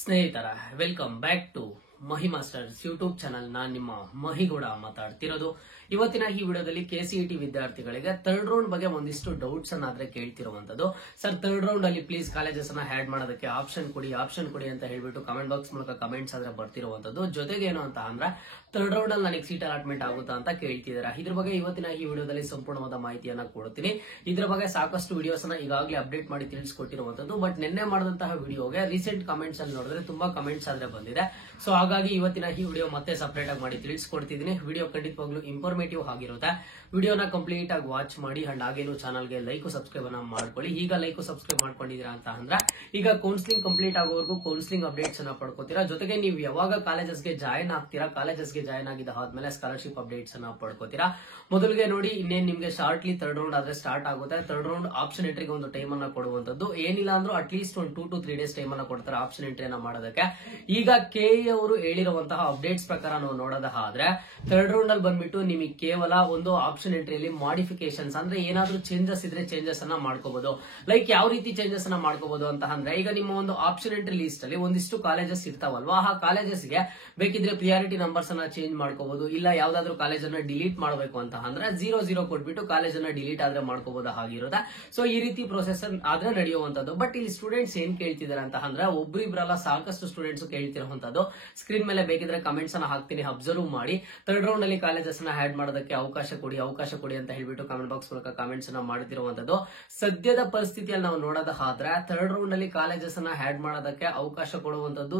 ಸ್ನೇಹಿತರ welcome back to Mahi masters YouTube channel. ನಾನು ನಿಮ್ಮ ಮಹಿಗೌಡ ಮಾತಾಡ್ತಿರೋದು. ಇವತ್ತಿನ ಈ ವಿಡಿಯೋದಲ್ಲಿ ಕೆಸಿಇಟಿ ವಿದ್ಯಾರ್ಥಿಗಳಿಗೆ ಥರ್ಡ್ ರೌಂಡ್ ಬಗ್ಗೆ ಒಂದಿಷ್ಟು ಡೌಟ್ಸ್ ಅನ್ನಾದ್ರೆ ಕೇಳ್ತಿರುವಂತದ್ದು. ಸರ್, ಥರ್ಡ್ ರೌಂಡ್ ಅಲ್ಲಿ ಪ್ಲೀಸ್ ಕಾಲೇಜಸ್ ಅನ್ನ ಆಡ್ ಮಾಡೋದಕ್ಕೆ ಆಪ್ಷನ್ ಕೊಡಿ ಅಂತ ಹೇಳ್ಬಿಟ್ಟು ಕಮೆಂಟ್ ಬಾಕ್ಸ್ ಮೂಲಕ ಕಮೆಂಟ್ಸ್ ಆದ್ರೆ ಬರ್ತಿರುವಂತದ್ದು. ಜೊತೆಗೆ ಏನು ಅಂತ ಅಂದ್ರೆ ಥರ್ಡ್ ರೌಂಡ್ ಅಲ್ಲಿ ನನಗೆ ಸೀಟ್ ಅಲಾಟ್ಮೆಂಟ್ ಆಗುತ್ತಾ ಅಂತ ಕೇಳ್ತಿದ್ದಾರೆ. ಇದ್ರ ಬಗ್ಗೆ ಇವತ್ತಿನ ಈ ವಿಡಿಯೋದಲ್ಲಿ ಸಂಪೂರ್ಣವಾದ ಮಾಹಿತಿಯನ್ನ ಕೊಡ್ತೀನಿ. ಇದ್ರ ಬಗ್ಗೆ ಸಾಕಷ್ಟು ವಿಡಿಯೋಸ್ ಅನ್ನ ಈಗಾಗಲೇ ಅಪ್ಡೇಟ್ ಮಾಡಿ ತಿಳಿಸ್ಕೊಟ್ಟಿರುವಂತದ್ದು. ಬಟ್ ನಿನ್ನೆ ಮಾಡಿದಂತಹ ವಿಡಿಯೋಗೆ ರೀಸೆಂಟ್ ಕಮೆಂಟ್ಸ್ ಅಲ್ಲಿ ನೋಡಿದ್ರೆ ತುಂಬಾ ಕಮೆಂಟ್ಸ್ ಆದ್ರೆ ಬಂದಿದೆ. ಸೊ ಹಾಗಾಗಿ ಇವತ್ತಿನ ಈ ವಿಡಿಯೋ ಮತ್ತೆ ಸಪರೇಟ್ ಆಗಿ ಮಾಡಿ ತಿಳಿಸ್ಕೊಡ್ತಿದ್ದೀನಿ. ವಿಡಿಯೋ ಖಂಡಿತವಾಗ್ಲೂ ಇನ್ಫಾರ್ಮೇಟಿವ್ ಆಗಿರುತ್ತೆ. ವಿಡಿಯೋನ ಕಂಪ್ಲೀಟ್ ಆಗಿ ವಾಚ್ ಮಾಡಿ ಅಂಡ್ ಹಾಗೇನು ಚಾನಲ್ಗೆ ಲೈಕ್ ಸಬ್ಸ್ಕ್ರೈಬ್ ಅನ್ನ ಮಾಡ್ಕೊಳ್ಳಿ. ಈಗ ಲೈಕ್ ಸಬ್ಸ್ಕ್ರೈಬ್ ಮಾಡ್ಕೊಂಡಿದ್ದೀರಾ ಅಂತ ಅಂದ್ರೆ ಈಗ ಕೌನ್ಸಿಲಿಂಗ್ ಕಂಪ್ಲೀಟ್ ಆಗೋವರೆಗೂ ಕೌನ್ಸಿಲಿಂಗ್ ಅಪ್ಡೇಟ್ಸ್ ಅನ್ನ ಪಡ್ಕೋತೀರಾ. ಜೊತೆಗೆ ನೀವು ಯಾವಾಗ ಕಾಲೇಜಸ್ಗೆ ಜಾಯ್ನ್ ಆಗ್ತೀರಾ, ಕಾಲೇಜಸ್ಗೆ ಜಾಯ್ನ್ ಆಗಿದ್ದ ಆದ್ಮೇಲೆ ಸ್ಕಾಲರ್ಶಿಪ್ ಅಪ್ಡೇಟ್ಸ್ ಅನ್ನ ಪಡ್ಕೋತೀರಾ. ಮೊದಲಿಗೆ ನೋಡಿ, ಇನ್ನೇನ್ ನಿಮ್ಗೆ ಶಾರ್ಟ್ಲಿ ಥರ್ಡ್ ರೌಂಡ್ ಆದ್ರೆ ಸ್ಟಾರ್ಟ್ ಆಗುತ್ತೆ. ಥರ್ಡ್ ರೌಂಡ್ ಆಪ್ಷನ್ ಎಂಟ್ರಿಗೆ ಒಂದು ಟೈಮ್ ಅನ್ನ ಕೊಡುವಂತದ್ದು. ಏನಿಲ್ಲ ಅಂದ್ರೂ ಅಟ್ಲೀಸ್ಟ್ ಒಂದು 2 to 3 days ಟೈಮ್ ಅನ್ನ ಕೊಡ್ತಾರೆ ಆಪ್ಷನ್ ಎಂಟ್ರಿಯನ್ನ ಮಾಡೋದಕ್ಕೆ. ಈಗ ಕೆಇ ಅವರು ಹೇಳಿರುವಂತಹ ಅಪ್ಡೇಟ್ಸ್ ಪ್ರಕಾರ ನಾವು ನೋಡೋದಾದ್ರೆ ಥರ್ಡ್ ರೌಂಡ್ ಅಲ್ಲಿ ಬಂದ್ಬಿಟ್ಟು ನಿಮಗೆ ಕೇವಲ ಒಂದು ಆಪ್ಷನ್ ಎಂಟ್ರಿಯಲ್ಲಿ ಮಾಡಿಫಿಕೇಶನ್ಸ್ ಅಂದ್ರೆ ಏನಾದ್ರೂ ಚೇಂಜಸ್ ಇದ್ರೆ ಚೇಂಜಸ್ ಅನ್ನ ಮಾಡ್ಕೋಬಹುದು. ಲೈಕ್ ಯಾವ ರೀತಿ ಚೇಂಜಸ್ ಅನ್ನ ಮಾಡ್ಕೋಬಹುದು ಅಂತ ಅಂದ್ರೆ, ಈಗ ನಿಮ್ಮ ಒಂದು ಆಪ್ಷನ್ ಎಂಟ್ರಿ ಲಿಸ್ಟ್ ಅಲ್ಲಿ ಒಂದಿಷ್ಟು ಕಾಲೇಜಸ್ ಇರ್ತಾವಲ್ವಾ, ಆ ಕಾಲೇಜಸ್ಗೆ ಬೇಕಿದ್ರೆ ಪ್ರಿಯಾರಿಟಿ ನಂಬರ್ಸ್ ಅನ್ನ ಚೇಂಜ್ ಮಾಡ್ಕೋಬಹುದು. ಇಲ್ಲ ಯಾವ್ದಾದ್ರು ಕಾಲೇಜ್ ಅನ್ನ ಡಿಲೀಟ್ ಮಾಡಬೇಕು ಅಂತ ಅಂದ್ರೆ 0 ಕೊಟ್ಬಿಟ್ಟು ಕಾಲೇಜ್ ಅನ್ನ ಡಿಲೀಟ್ ಆದ್ರೆ ಮಾಡ್ಕೋಬಹುದು ಆಗಿರೋದ. ಸೊ ಈ ರೀತಿ ಪ್ರೊಸೆಸ್ ಆದ್ರೆ ನಡೆಯುವಂತದ್ದು. ಬಟ್ ಇಲ್ಲಿ ಸ್ಟೂಡೆಂಟ್ಸ್ ಏನ್ ಕೇಳ್ತಿದ್ದಾರೆ ಅಂತ ಅಂದ್ರೆ, ಒಬ್ರಿಬ್ರಲ್ಲ ಸಾಕಷ್ಟು ಸ್ಟೂಡೆಂಟ್ಸ್ ಕೇಳ್ತಿರುವಂತದ್ದು. ಸ್ಕ್ರೀನ್ ಮೇಲೆ ಬೇಕಿದ್ರೆ ಕಮೆಂಟ್ಸ್ ಅನ್ನ ಹಾಕ್ತೀನಿ, ಅಬ್ಸರ್ವ್ ಮಾಡಿ. ಥರ್ಡ್ ರೌಂಡ್ ಅಲ್ಲಿ ಕಾಲೇಜಸ್ ಅನ್ನ ಆಡ್ ಮಾಡೋದಕ್ಕೆ ಅವಕಾಶ ಕೊಡಿ ಅಂತ ಹೇಳ್ಬಿಟ್ಟು ಕಮೆಂಟ್ ಬಾಕ್ಸ್ ಮೂಲಕ ಕಮೆಂಟ್ಸ್ ಅನ್ನ ಮಾಡುತ್ತಿರುವಂತದ್ದು. ಸದ್ಯದ ಪರಿಸ್ಥಿತಿಯಲ್ಲಿ ನಾವು ನೋಡೋದಾದ್ರೆ ಥರ್ಡ್ ರೌಂಡ್ ಅಲ್ಲಿ ಕಾಲೇಜಸ್ ಅನ್ನ ಆಡ್ ಮಾಡೋದಕ್ಕೆ ಅವಕಾಶ ಕೊಡುವಂತದ್ದು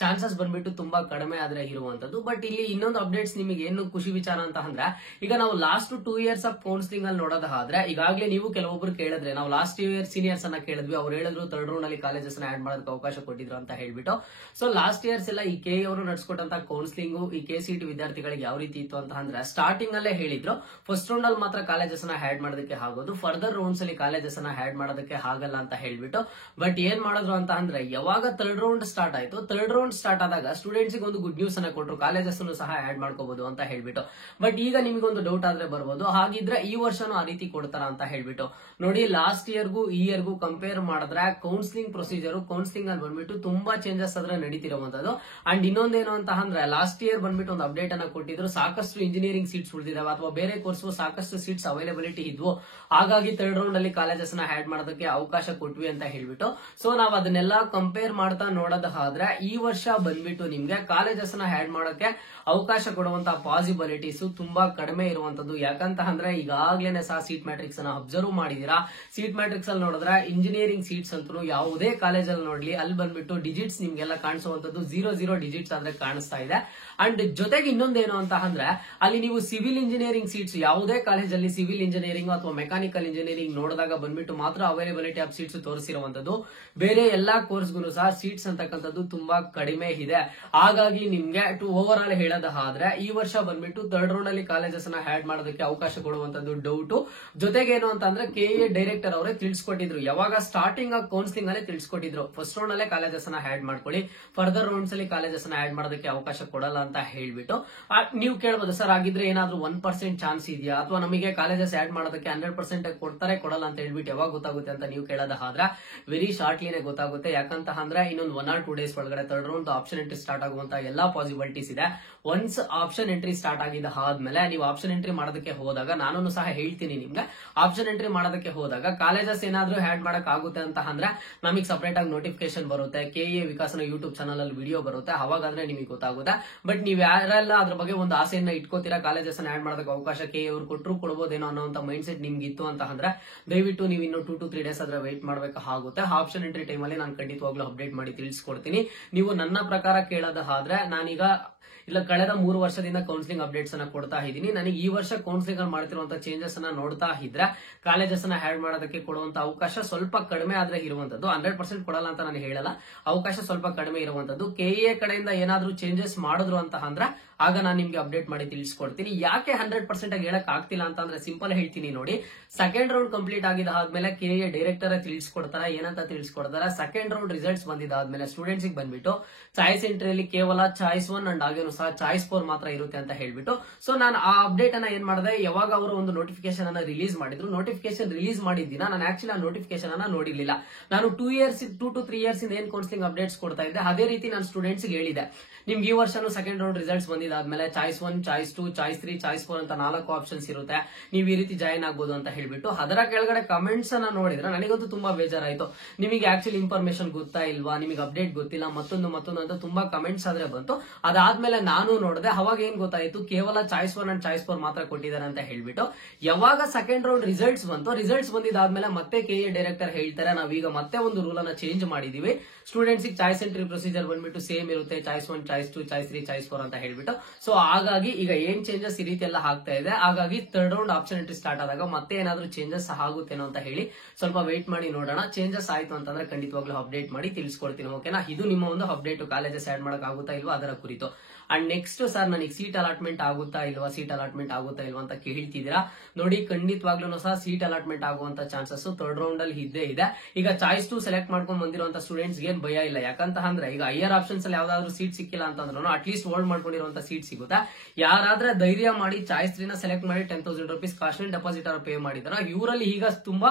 ಚಾನ್ಸಸ್ ಬಂದ್ಬಿಟ್ಟು ತುಂಬಾ ಕಡಿಮೆ ಆದ್ರೆ ಇರುವಂತದ್ದು. ಬಟ್ ಇಲ್ಲಿ ಇನ್ನೊಂದು ಅಪ್ಡೇಟ್ಸ್ ನಿಮಗೆ ಏನು ಖುಷಿ ವಿಚಾರ ಅಂತ ಅಂದ್ರೆ, ಈಗ ನಾವು ಲಾಸ್ಟ್ 2 years ಆಫ್ ಕೌನ್ಸಿಲಿಂಗ್ ಅಲ್ಲಿ ನೋಡೋದಾದ್ರೆ ಈಗಾಗಲೇ ನೀವು ಕೆಲವೊಬ್ರು ಕೇಳಿದ್ರೆ, ನಾವು ಲಾಸ್ಟ್ ಇಯರ್ ಸೀನಿಯರ್ಸ್ ಅನ್ನ ಕೇಳಿದ್ವಿ, ಅವ್ರು ಹೇಳಿದ್ರು ಥರ್ಡ್ ರೌಂಡ್ ಅಲ್ಲಿ ಕಾಲೇಜಸ್ ಅನ್ನ ಆಡ್ ಮಾಡೋದಕ್ಕೆ ಅವಕಾಶ ಕೊಟ್ಟಿದ್ರು ಅಂತ ಹೇಳ್ಬಿಟ್ಟು. ಸೊ ಲಾಸ್ಟ್ ಇಯರ್ಸ್ ಎಲ್ಲ ಈ ಕೆ ಅವರು ನಡೆಸ್ಕೊಟ್ಟಂತ ಕೌನ್ಸಿಲಿಂಗ್ ಈ ಕೆಸಿಇಟಿ ವಿದ್ಯಾರ್ಥಿಗಳಿಗೆ ಯಾವ ರೀತಿ ಇತ್ತು ಅಂತ ಅಂದ್ರೆ, ಸ್ಟಾರ್ಟಿಂಗ್ ಅಲ್ಲೇ ಹೇಳಿದ್ರು ಫಸ್ಟ್ ರೌಂಡ್ ಅಲ್ಲಿ ಮಾತ್ರ ಕಾಲೇಜಸ್ ಅನ್ನ ಆಡ್ ಮಾಡೋದಕ್ಕೆ ಆಗೋದು, ಫರ್ದರ್ ರೌಂಡ್ಸ್ ಅಲ್ಲಿ ಕಾಲೇಜಸ್ ಅನ್ನ ಆಡ್ ಮಾಡೋದಕ್ಕೆ ಆಗಲ್ಲ ಅಂತ ಹೇಳ್ಬಿಟ್ಟು. ಬಟ್ ಏನ್ ಮಾಡಿದ್ರು ಅಂತ ಅಂದ್ರೆ, ಯಾವಾಗ ಥರ್ಡ್ ರೌಂಡ್ ಸ್ಟಾರ್ಟ್ ಆಯ್ತು, ಥರ್ಡ್ ರೌಂಡ್ ಸ್ಟಾರ್ಟ್ ಆದಾಗ ಸ್ಟೂಡೆಂಟ್ಸ್ ಒಂದು ಗುಡ್ ನ್ಯೂಸ್ ಅನ್ನ ಕೊಟ್ಟರು, ಕಾಲೇಜಸ್ ಸಹ ಆಡ್ ಮಾಡ್ಕೋಬಹುದು ಅಂತ ಹೇಳ್ಬಿಟ್ಟು. ಬಟ್ ಈಗ ನಿಮಗೊಂದು ಡೌಟ್ ಆದ್ರೆ ಬರ್ಬೋದು, ಹಾಗಿದ್ರೆ ಈ ವರ್ಷನೂ ಆ ರೀತಿ ಕೊಡ್ತಾರ ಅಂತ ಹೇಳ್ಬಿಟ್ಟು. ನೋಡಿ, ಲಾಸ್ಟ್ ಇಯರ್ಗೂ ಈ ಇಯರ್ಗೂ ಕಂಪೇರ್ ಮಾಡಿದ್ರೆ ಕೌನ್ಸಿಲಿಂಗ್ ಪ್ರೊಸೀಜರ್, ಕೌನ್ಸಿಲಿಂಗ್ ಅಲ್ಲಿ ಬಂದ್ಬಿಟ್ಟು ತುಂಬಾ ಚೇಂಜಸ್ ಆದ್ರೆ ನಡೀತಿರುವಂತದ್ದು. ಅಂಡ್ ಇನ್ನೊಂದೇನು ಅಂತ ಅಂದ್ರೆ, ಲಾಸ್ಟ್ ಇಯರ್ ಬಂದ್ಬಿಟ್ಟು ಒಂದು ಅಪ್ಡೇಟ್ ಅನ್ನ ಕೊಟ್ಟಿದ್ರು, ಸಾಕಷ್ಟು ಇಂಜಿನಿಯರಿಂಗ್ ಸೀಟ್ಸ್ ಉಳಿದಿದಾವೆ ಅಥವಾ ಬೇರೆ ಕೋರ್ಸ್ ಸಾಕಷ್ಟು ಸೀಟ್ಸ್ ಅವೈಲಬಿಲಿಟಿ ಇದ್ವು, ಹಾಗಾಗಿ ಥರ್ಡ್ ರೌಂಡ್ ಅಲ್ಲಿ ಕಾಲೇಜಸ್ ನ ಆಡ್ ಮಾಡೋದಕ್ಕೆ ಅವಕಾಶ ಕೊಟ್ವಿ ಅಂತ ಹೇಳ್ಬಿಟ್ಟು. ಸೊ ನಾವು ಅದನ್ನೆಲ್ಲ ಕಂಪೇರ್ ಮಾಡ್ತಾ ನೋಡೋದಾದ್ರೆ ಈ ವರ್ಷ ಬಂದ್ಬಿಟ್ಟು ನಿಮ್ಗೆ ಕಾಲೇಜಸ್ ನ ಆಡ್ ಮಾಡೋಕೆ ಅವಕಾಶ ಕೊಡುವಂತಹ ಪಾಸಿಬಿಲಿಟೀಸ್ ತುಂಬಾ ಕಡಿಮೆ ಇರುವಂತದ್ದು. ಯಾಕಂತ ಅಂದ್ರೆ ಈಗಾಗ್ಲೇನೆ ಸಹ ಸೀಟ್ ಮ್ಯಾಟ್ರಿಕ್ಸ್ ಅನ್ನ ಅಬ್ಸರ್ವ್ ಮಾಡಿದೀರಾ. ಸೀಟ್ ಮ್ಯಾಟ್ರಿಕ್ಸ್ ಅಲ್ಲಿ ನೋಡಿದ್ರೆ ಇಂಜಿನಿಯರಿಂಗ್ ಸೀಟ್ಸ್ ಅಂತೂ ಯಾವುದೇ ಕಾಲೇಜ್ ಅಲ್ಲಿ ನೋಡ್ಲಿ, ಅಲ್ಲಿ ಬಂದ್ಬಿಟ್ಟು ಡಿಜಿಟ್ಸ್ ನಿಮ್ಗೆಲ್ಲ ಕಾಣಿಸುವಂತದ್ದು 0 ಡಿಜಿಟ್ಸ್ ಆದ್ರೆ ಕಾಣಿಸ್ತಾ ಇದೆ. ಅಂಡ್ ಜೊತೆಗೆ ಇನ್ನೊಂದೇನು ಅಂತ ಅಂದ್ರೆ, ಅಲ್ಲಿ ನೀವು ಸಿವಿಲ್ ಇಂಜಿನಿಯರಿಂಗ್ ಸೀಟ್ಸ್ ಯಾವುದೇ ಕಾಲೇಜಲ್ಲಿ ಸಿವಿಲ್ ಇಂಜಿನಿಯರಿಂಗ್ ಅಥವಾ ಮೆಕ್ಯಾನಿಕಲ್ ಇಂಜಿನಿಯರಿಂಗ್ ನೋಡಿದಾಗ ಬಂದ್ಬಿಟ್ಟು ಮಾತ್ರ ಅವೈಲಬಿಲಿಟಿ ಆಫ್ ಸೀಟ್ಸ್ ತೋರಿಸಿರುವಂತದ್ದು. ಬೇರೆ ಎಲ್ಲಾ ಕೋರ್ಸ್ಗೂ ಸಹ ಸೀಟ್ಸ್ ಅಂತಕ್ಕಂಥದ್ದು ತುಂಬಾ ಕಡಿಮೆ ಇದೆ. ಹಾಗಾಗಿ ನಿಮ್ಗೆ ಓವರ್ ಆಲ್ ಹೇಳೋದಾದ್ರೆ ಈ ವರ್ಷ ಬಂದ್ಬಿಟ್ಟು ಥರ್ಡ್ ರೌಂಡ್ ಅಲ್ಲಿ ಕಾಲೇಜಸ್ ನ ಆಡ್ ಮಾಡೋದಕ್ಕೆ ಅವಕಾಶ ಕೊಡುವಂತದ್ದು ಡೌಟ್. ಜೊತೆಗೆ ಏನು ಅಂತ ಅಂದ್ರೆ, ಕೆಎ ಡೈರೆಕ್ಟರ್ ಅವರೇ ತಿಳಿಸ್ಕೊಟ್ಟಿದ್ರು, ಯಾವಾಗ ಸ್ಟಾರ್ಟಿಂಗ್ ಆಫ್ ಕೌನ್ಸಿಲಿಂಗ್ ಅಲ್ಲೇ ತಿಳಿಸ್ಕೊಟ್ಟಿದ್ರು, ಫಸ್ಟ್ ರೌಂಡ್ ಅಲ್ಲೇ ಕಾಲೇಜಸ್ ನ ಆಡ್ ಮಾಡ್ಕೊಳ್ಳಿ, ಫರ್ದರ್ ರೌಂಡ್ಸ್ ಅಲ್ಲಿ ಕಾಲೇಜಸ್ ನ ಆಡ್ ಮಾಡೋದಕ್ಕೆ ಅವಕಾಶ ಕೊಡಲ್ಲ ಅಂತ ಹೇಳ್ಬಿಟ್ಟು. ನೀವು ಕೇಳಬಹುದು, ಸರ್ ಆಗಿದ್ರೆ ಏನಾದ್ರೂ 1% ಚಾನ್ಸ್ ಇದೆಯಾ, ಅಥವಾ ನಮಗೆ ಕಾಲೇಜಸ್ ಆಡ್ ಮಾಡೋದಕ್ಕೆ 100% ಕೊಡ್ತಾರೆ ಕೊಡಲ್ಲ ಅಂತ ಹೇಳ್ಬಿಟ್ಟು ಯಾವಾಗ ಗೊತ್ತಾಗುತ್ತೆ ಅಂತ ನೀವು ಕೇಳೋದಾದ್ರೆ ವೆರಿ ಶಾರ್ಟ್ಲಿನೇ ಗೊತ್ತಾಗುತ್ತೆ. ಯಾಕಂತ ಅಂದ್ರೆ ಇನ್ನೊಂದು 1 or 2 days ಒಳಗಡೆ third round option entry start ಆಗುವಂತ ಎಲ್ಲಾ ಪಾಸಿಬಿಲಿಟೀಸ್ ಇದೆ. ಒನ್ಸ್ ಆಪ್ಷನ್ ಎಂಟ್ರಿ ಸ್ಟಾರ್ಟ್ ಆಗಿದ್ದ ಆದ್ಮೇಲೆ ನೀವು ಆಪ್ಷನ್ ಎಂಟ್ರಿ ಮಾಡೋದಕ್ಕೆ ಹೋದಾಗ, ನಾನು ಸಹ ಹೇಳ್ತೀನಿ ನಿಮ್ಗೆ, ಆಪ್ಷನ್ ಎಂಟ್ರಿ ಮಾಡೋದಕ್ಕೆ ಹೋದಾಗ ಕಾಲೇಜಸ್ ಏನಾದ್ರೂ ಆಡ್ ಮಾಡಕ್ ಆಗುತ್ತೆ ಅಂತ ಅಂದ್ರೆ ನಮಗೆ ಸಪರೇಟ್ ಆಗಿ ನೋಟಿಫಿಕೇಶನ್ ಬರುತ್ತೆ, ಕೆಎ ವಿಕಾಸನ ಯೂಟ್ಯೂಬ್ ಚಾನಲ್ ಅಲ್ಲಿ ವಿಡಿಯೋ ಬರುತ್ತೆ, ಅವಾಗಾದ್ರೆ ನಿಮಗೆ ಗೊತ್ತಾಗುತ್ತೆ. ಬಟ್ ನೀವು ಯಾರೆಲ್ಲ ಅದ್ರ ಬಗ್ಗೆ ಒಂದು ಆಸೆಯನ್ನ ಇಟ್ಕೋತೀರಾ, ಕಾಲೇಜಸ್ ಆಡ್ ಮಾಡೋದಕ್ಕೆ ಅವಕಾಶ ಕೆಎ ಅವರು ಕೊಟ್ಟರು ಕೊಡಬಹುದೇನೋ ಅನ್ನೋಂತ ಮೈಂಡ್ ಸೆಟ್ ನಿಮ್ಗೆ ಇತ್ತು ಅಂತ ಅಂದ್ರೆ ದಯವಿಟ್ಟು ನೀವು ಇನ್ನು 2 to 3 days ಆದ್ರೆ ವೇಟ್ ಮಾಡಬೇಕಾಗುತ್ತೆ. ಆಪ್ಷನ್ ಎಂಟ್ರಿ ಟೈಮ್ ಅಲ್ಲಿ ನಾನು ಖಂಡಿತವಾಗ್ಲೂ ಅಪ್ಡೇಟ್ ಮಾಡಿ ತಿಳಿಸ್ಕೊಡ್ತೀನಿ. ನೀವು ನನ್ನ ಪ್ರಕಾರ ಕೇಳೋದಾದ್ರೆ, ನಾನೀಗ ಇಲ್ಲ ಕಳೆದ 3 ವರ್ಷದಿಂದ ಕೌನ್ಸಿಲಿಂಗ್ ಅಪ್ಡೇಟ್ಸ್ ಅನ್ನ ಕೊಡ್ತಾ ಇದ್ದೀನಿ. ನನಗೆ ಈ ವರ್ಷ ಕೌನ್ಸಿಲಿಂಗ್ ಅಲ್ಲಿ ಮಾಡ್ತಿರುವಂತಹ ಚೇಂಜಸ್ ಅನ್ನ ನೋಡ್ತಾ ಇದ್ರೆ ಕಾಲೇಜಸ್ ಅನ್ನ ಆಡ್ ಮಾಡೋದಕ್ಕೆ ಕೊಡುವಂತ ಅವಕಾಶ ಸ್ವಲ್ಪ ಕಡಿಮೆ ಆದ್ರೆ ಇರುವಂತದ್ದು. 100% ಕೊಡಲ್ಲ ಅಂತ ನಾನು ಹೇಳಲ್ಲ, ಅವಕಾಶ ಸ್ವಲ್ಪ ಕಡಿಮೆ ಇರುವಂತದ್ದು. ಕೆಎ ಕಡೆ ಕಡೆಯಿಂದ ಏನಾದ್ರೂ ಚೇಂಜಸ್ ಮಾಡಿದ್ರು ಅಂತ ಅಂದ್ರೆ ಆಗ ನಾನು ನಿಮ್ಗೆ ಅಪ್ಡೇಟ್ ಮಾಡಿ ತಿಳಿಸ್ಕೊಡ್ತೀನಿ. ಯಾಕೆ 100% ಆಗಿ ಹೇಳಕ್ ಆಗ್ತಿಲ್ಲ ಅಂತ ಅಂದ್ರೆ ಸಿಂಪಲ್ ಹೇಳ್ತೀನಿ ನೋಡಿ. ಸೆಕೆಂಡ್ ರೌಂಡ್ ಕಂಪ್ಲೀಟ್ ಆಗಿದಾದ್ಮೇಲೆ ಕೆಎ ಡೈರೆಕ್ಟರ್ ತಿಳಿಸ್ಕೊಡ್ತಾರೆ. ಏನಂತ ತಿಳಿಸ್ಕೊಡ್ತಾರೆ, ಸೆಕೆಂಡ್ ರೌಂಡ್ ರಿಸಲ್ಟ್ಸ್ ಬಂದಿದ್ದಾದ್ಮೇಲೆ ಸ್ಟೂಡೆಂಟ್ಸ್ ಬಂದ್ಬಿಟ್ಟು ಚಾಯ್ಸ್ ಎಂಟ್ರಿಯಲ್ಲಿ ಕೇವಲ ಚಾಯ್ಸ್ 1 ಅಂಡ್ ಹಾಗೇನು ಸಹ ಚಾಯ್ಸ್ 4 ಮಾತ್ರ ಇರುತ್ತೆ ಅಂತ ಹೇಳ್ಬಿಟ್ಟು, ಸೊ ನಾನು ಆ ಅಪ್ಡೇಟ್ ಅನ್ನ ಏನ್ ಮಾಡಿದೆ, ಯಾವಾಗ ಅವರು ಒಂದು ನೋಟಿಫಿಕೇಶನ್ ಅನ್ನ ರಿಲೀಸ್ ಮಾಡಿದ್ರು, ನೋಟಿಫಿಕೇಶನ್ ರಿಲೀಸ್ ಮಾಡಿದ್ದಿನ ನಾನು ಆಕ್ಚುಲಿ ಆ ನೋಟಿಫಿಕೇಶನ್ ಅನ್ನ ನೋಡಿರ್ಲಿಲ್ಲ. ನಾನು 2 to 3 ಇಯರ್ಸ್ ಇಂದ ಏನ್ ಕೌನ್ಸಿಲಿಂಗ್ ಅಪ್ಡೇಟ್ಸ್ ಕೊಡ್ತಾ ಇದ್ದೆ ಅದೇ ರೀತಿ ನಾನು ಸ್ಟೂಡೆಂಟ್ಸ್ ಹೇಳಿದೆ, ನಿಮ್ಗೆ ಈ ವರ್ಷನೂ ಸೆಕೆಂಡ್ ರೌಂಡ್ ರಿಸಲ್ಟ್ಸ್ ಬಂದಿದ್ದಾದ್ಮೇಲೆ ಚಾಯ್ಸ್ 1, ಚಾಯ್ಸ್ 2, ಚಾಯ್ಸ್ 3, ಚಾಯ್ಸ್ 4 ಅಂತ 4 ಆಪ್ಷನ್ಸ್ ಇರುತ್ತೆ, ನೀವು ಈ ರೀತಿ ಜಾಯಿನ್ ಆಗ್ಬೋದು ಅಂತ ಹೇಳ್ಬಿಟ್ಟು. ಅದರ ಕೆಳಗಡೆ ಕಮೆಂಟ್ಸ್ ಅನ್ನ ನೋಡಿದ್ರೆ ನನಗಂತೂ ತುಂಬಾ ಬೇಜಾರಾಯ್ತು. ನಿಮಗೆ ಆಕ್ಚುಲಿ ಇನ್ಫಾರ್ಮೇಶನ್ ಗೊತ್ತಾ ಇಲ್ವಾ, ನಿಮಗೆ ಅಪ್ಡೇಟ್ ಗೊತ್ತಿಲ್ಲ, ಮತ್ತೊಂದು ಅಂತ ತುಂಬಾ ಕಮೆಂಟ್ಸ್ ಆದ್ರೆ ಬಂತು. ಅದಾದ್ಮೇಲೆ ನಾನು ನೋಡಿದೆ, ಅವಾಗ ಏನ್ ಗೊತ್ತಾಯ್ತು, ಕೇವಲ ಚಾಯ್ಸ್ 1 ಅಂಡ್ ಚಾಯ್ಸ್ 4 ಮಾತ್ರ ಕೊಟ್ಟಿದ್ದಾರೆ ಅಂತ ಹೇಳ್ಬಿಟ್ಟು. ಯಾವಾಗ ಸೆಕೆಂಡ್ ರೌಂಡ್ ರಿಸಲ್ಟ್ಸ್ ಬಂತು, ರಿಸಲ್ಟ್ಸ್ ಬಂದಿದ್ದಾದ್ಮೇಲೆ ಮತ್ತೆ ಕೆಎ ಡೈರೆಕ್ಟರ್ ಹೇಳ್ತಾರೆ, ನಾವೀಗ ಮತ್ತೆ ಒಂದು ರೂಲ್ ಅನ್ನ ಚೇಂಜ್ ಮಾಡಿದೀವಿ, ಸ್ಟೂಡೆಂಟ್ಸ್ ಚಾಯ್ಸ್ ಎಂಟ್ರಿ ಪ್ರೊಸೀಜರ್ ಬಂದ್ಬಿಟ್ಟು ಸೇಮ್ ಇರುತ್ತೆ, ಚಾಯ್ಸ್ 1, ಚಾಯ್ಸ್ 2, ಚಾಯ್ಸ್ 3, ಚಾಯ್ಸ್ 4 ಅಂತ ಹೇಳ್ಬಿಟ್ಟು. ಸೊ ಹಾಗಾಗಿ ಈಗ ಏನ್ ಚೇಂಜಸ್ ಈ ರೀತಿ ಎಲ್ಲ ಆಗ್ತಾ ಇದೆ, ಹಾಗಾಗಿ third round option entry start ಆದಾಗ ಮತ್ತೆ ಏನಾದ್ರೂ ಚೇಂಜಸ್ ಆಗುತ್ತೇನೋ ಅಂತ ಹೇಳಿ ಸ್ವಲ್ಪ ವೇಟ್ ಮಾಡಿ ನೋಡೋಣ. ಚೇಂಜಸ್ ಆಯ್ತು ಅಂತಂದ್ರೆ ಖಂಡಿತವಾಗ್ಲೂ ಅಪ್ಡೇಟ್ ಮಾಡಿ ತಿಳಿಸ್ಕೊಡ್ತೀನಿ, ಓಕೆನಾ. ಇದು ನಿಮ್ಮ ಒಂದು ಅಪ್ಡೇಟ್, ಕಾಲೇಜಸ್ ಆಡ್ ಮಾಡಕ್ ಆಗುತ್ತಾ ಇಲ್ವಾ ಅದರ ಕುರಿತು. ಅಂಡ್ ನೆಕ್ಸ್ಟ್ ಸರ್ ನನಗೆ ಸೀಟ್ ಅಲಾಟ್ಮೆಂಟ್ ಆಗುತ್ತಾ ಇಲ್ವಾ ಅಂತ ಕೇಳ್ತಿದ್ದೀರಾ. ನೋಡಿ, ಖಂಡಿತವಾಗ್ಲೂ ಸಹ ಸೀಟ್ ಅಲಾಟ್ಮೆಂಟ್ ಆಗುವಂತ ಚಾನ್ಸಸ್ ಥರ್ಡ್ ರೌಂಡ್ ಅಲ್ಲಿ ಇದ್ದೇ ಇದೆ. ಈಗ ಚಾಯ್ಸ್ 2 ಸೆಲೆಕ್ಟ್ ಮಾಡ್ಕೊಂಡು ಬಂದಿರುವಂತ ಸ್ಟೂಡೆಂಟ್ಸ್ ಏನ್ ಭಯ ಇಲ್ಲ, ಯಾಕಂತ ಅಂದ್ರೆ ಈಗ ಹೈಯರ್ ಆಪ್ಷನ್ಸ್ ಅಲ್ಲಿ ಯಾವ್ದಾದ್ರು ಸೀಟ್ ಸಿಕ್ಕಿಲ್ಲ ಅಂತಂದ್ರೂ ಅಟ್ಲೀಸ್ಟ್ ಹೋಲ್ಡ್ ಮಾಡ್ಕೊಂಡಿರುವಂತ ಸೀಟ್ ಸಿಗುತ್ತೆ. ಯಾರಾದ್ರೆ ಧೈರ್ಯ ಮಾಡಿ ಚಾಯ್ಸ್ 3 ನ ಸೆಲೆಕ್ಟ್ ಮಾಡಿ 10,000 ರೂಪೀಸ್ ಕಾಸ್ಟ್ ಡೆಪಾಸಿಟ್ ಪೇ ಮಾಡಿದಾರ, ಇವರಲ್ಲಿ ಈಗ ತುಂಬಾ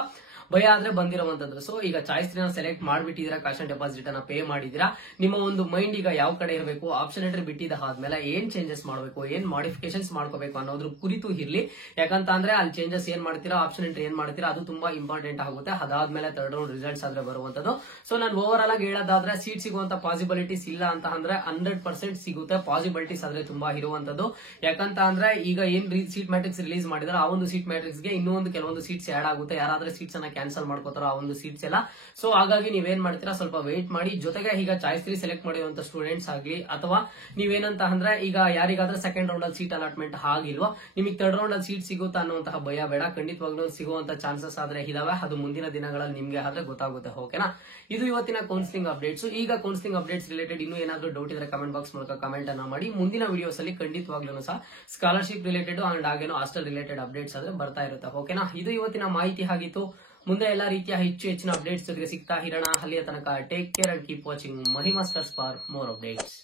ಭಯ ಆದ್ರೆ ಬಂದಿರುವಂತದ್ದು. ಸೊ ಈಗ ಚಾಯ್ಸ್ 3 ನ ಸೆಲೆಕ್ಟ್ ಮಾಡಿಬಿಟ್ಟಿದ್ದೀರಾ, ಕಾಸ್ಟ್ ಡೆಪಾಸಿಟ್ ಅನ್ನ ಪೇ ಮಾಡಿದಿರಾ, ನಿಮ್ಮ ಒಂದು ಮೈಂಡ್ ಈಗ ಯಾವ ಕಡೆ ಇರಬೇಕು, ಆಪ್ಷನ್ ಎಂಟ್ರಿ ಬಿಟ್ಟಿದ ಆದ್ಮೇಲೆ ಏನ್ ಚೇಂಜಸ್ ಮಾಡಬೇಕು, ಏನ್ ಮಾಡಿಫಿಕೇಶನ್ಸ್ ಮಾಡ್ಕೋಬೇಕು ಅನ್ನೋದ್ರ ಕುರಿತು ಇರ್ಲಿ. ಯಾಕಂತ ಅಂದ್ರೆ ಅಲ್ಲಿ ಚೇಂಜಸ್ ಏನ್ ಮಾಡ್ತೀರಾ, ಆಪ್ಷನ್ ಎಂಟ್ರಿ ಏನ್ ಮಾಡ್ತೀರಾ, ಅದು ತುಂಬಾ ಇಂಪಾರ್ಟೆಂಟ್ ಆಗುತ್ತೆ. ಅದಾದ್ಮೇಲೆ ಥರ್ಡ್ ರೌಂಡ್ ರಿಸಲ್ಟ್ಸ್ ಆದ್ರೆ ಬರುವಂತದ್ದು. ಸೊ ನಾನು ಓವರ್ ಆಲ್ ಆಗಿ ಹೇಳೋದಾದ್ರೆ ಸೀಟ್ ಸಿಗುವಂತ ಪಾಸಿಬಿಲಿಟೀಸ್ ಇಲ್ಲ ಅಂತ ಅಂದ್ರೆ 100% ಸಿಗುತ್ತೆ, ಪಾಸಿಬಿಲಿಟೀಸ್ ಆದ್ರೆ ತುಂಬಾ ಇರುವಂತದ್ದು. ಯಾಕಂತ ಅಂದ್ರೆ ಈಗ ಏನ್ ಸೀಟ್ ಮ್ಯಾಟ್ರಿಕ್ಸ್ ರಿಲೀಸ್ ಮಾಡಿದ್ರೆ ಆ ಒಂದು ಸೀಟ್ ಮ್ಯಾಟ್ರಿಕ್ಸ್ ಗೆ ಇನ್ನೊಂದು ಕೆಲವೊಂದು ಸೀಟ್ಸ್ ಆಡ್ ಆಗುತ್ತೆ, ಯಾರಾದ್ರೂ ಸೀಟ್ಸ್ ಅನ್ನ ಕ್ಯಾನ್ಸಲ್ ಮಾಡ್ಕೋತಾರೋ ಆ ಒಂದು ಸೀಟ್ಸ್ ಎಲ್ಲ. ಸೊ ಹಾಗಾಗಿ ನೀವೇನ್ ಮಾಡ್ತೀರಾ, ಸ್ವಲ್ಪ ವೇಟ್ ಮಾಡಿ. ಜೊತೆಗೆ ಈಗ ಚಾಯ್ಸ್ 3 ಸೆಲೆಕ್ಟ್ ಮಾಡಿರುವಂತ ಸ್ಟೂಡೆಂಟ್ಸ್ ಆಗ್ಲಿ, ಅಥವಾ ನೀವೇನಂತ ಅಂದ್ರೆ ಈಗ ಯಾರಿಗಾದ್ರೆ ಸೆಕೆಂಡ್ ರೌಂಡ್ ಅಲ್ಲಿ ಸೀಟ್ ಅಲಾಟ್ಮೆಂಟ್ ಆಗಿಲ್ವೋ, ನಿಮಗೆ ಥರ್ಡ್ ರೌಂಡ್ ಅಲ್ಲಿ ಸೀಟ್ ಸಿಗುತ್ತಾ ಅನ್ನುವಂತಹ ಭಯ ಬೇಡ, ಖಂಡಿತವಾಗ್ಲೂ ಸಿಗುವಂತ ಚಾನ್ಸಸ್ ಆದ್ರೆ ಇದಾವೆ. ಅದು ಮುಂದಿನ ದಿನಗಳಲ್ಲಿ ನಿಮ್ಗೆ ಆದ್ರೆ ಗೊತ್ತಾಗುತ್ತೆ, ಓಕೆನಾ. ಇದು ಇವತ್ತಿನ ಕೌನ್ಸಿಲಿಂಗ್ ಅಪ್ಡೇಟ್ಸ್. ಈಗ ಕೌನ್ಸಿಲಿಂಗ್ ಅಪ್ಡೇಟ್ಸ್ ರಿಲೇಟೆಡ್ ಇನ್ನೂ ಏನಾದ್ರೂ ಡೌಟ್ ಇದ್ರೆ ಕಮೆಂಟ್ ಬಾಕ್ಸ್ ಮೂಲಕ ಕಮೆಂಟ್ ಅನ್ನ ಮಾಡಿ. ಮುಂದಿನ ವಿಡಿಯೋಸ್ ಅಲ್ಲಿ ಖಂಡಿತವಾಗ್ಲೂ ಸಹ ಸ್ಕಾಲರ್ಶಿಪ್ ರಿಲೇಟೆಡ್ ಅಂಡ್ ಹಾಗೇನೋ ಹಾಸ್ಟೆಲ್ ರಿಲೇಟೆಡ್ ಅಪ್ಡೇಟ್ಸ್ ಆದ್ರೆ ಬರ್ತಾ ಇರುತ್ತೆ, ಓಕೆನಾ. ಇದು ಇವತ್ತಿನ ಮಾಹಿತಿ ಆಗಿತ್ತು. ಮುಂದೆ ಎಲ್ಲಾ ರೀತಿಯ ಹೆಚ್ಚಿನ ಅಪ್ಡೇಟ್ಸ್ ಜೊತೆಗೆ ಸಿಗ್ತಾ ಇರೋಣ. ಅಲ್ಲಿಯ ತನಕ take care and keep watching Mahima stars for more updates.